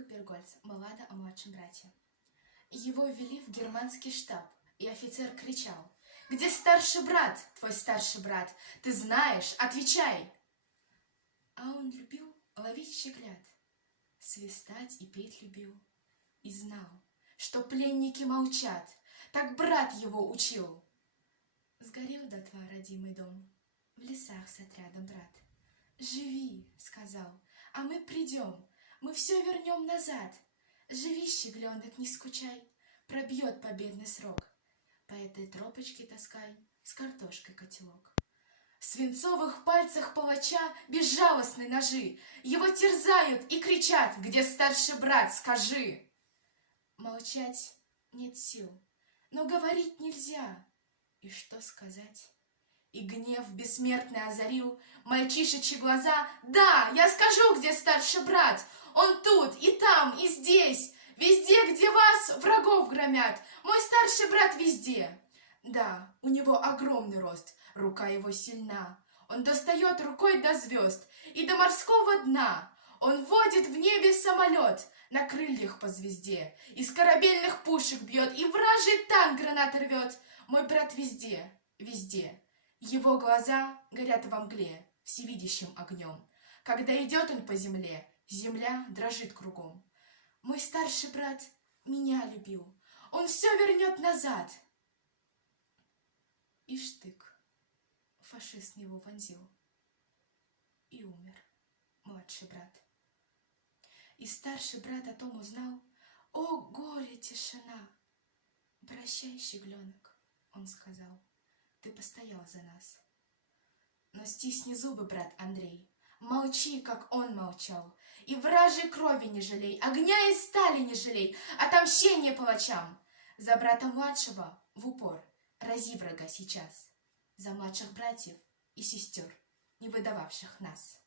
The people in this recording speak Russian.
Копергольц, баллада о младшем брате. Его ввели в германский штаб, и офицер кричал: «Где старший брат, твой старший брат? Ты знаешь, отвечай!» А он любил ловить щеглят, свистать и петь любил, и знал, что пленники молчат, так брат его учил. Сгорел дотла родимый дом, в лесах с отрядом брат. «Живи, — сказал, — а мы придем, мы все вернем назад. Живи, щегленок, не скучай, пробьет победный срок. По этой тропочке таскай с картошкой котелок». В свинцовых пальцах палача безжалостны ножи, его терзают и кричат: «Где старший брат, скажи!» Молчать нет сил, но говорить нельзя. И что сказать? И гнев бессмертный озарил мальчишечьи глаза. «Да, я скажу, где старший брат! Он тут, и там, и здесь! Везде, где вас, врагов громят! Мой старший брат везде!» Да, у него огромный рост, рука его сильна. Он достает рукой до звезд и до морского дна. Он водит в небе самолет на крыльях по звезде, из корабельных пушек бьет и вражий танк гранат рвет. Мой брат везде, везде. Его глаза горят во мгле всевидящим огнем. Когда идет он по земле, земля дрожит кругом. Мой старший брат меня любил, он все вернет назад. И штык фашист его вонзил, и умер младший брат. И старший брат о том узнал. О, горе, тишина! «Прощай, щегленок, — он сказал, — ты постоял за нас. Но стисни зубы, брат Андрей, молчи, как он молчал, и вражьей крови не жалей, огня и стали не жалей, отомщение палачам. За брата младшего в упор рази врага сейчас, за младших братьев и сестер, не выдававших нас».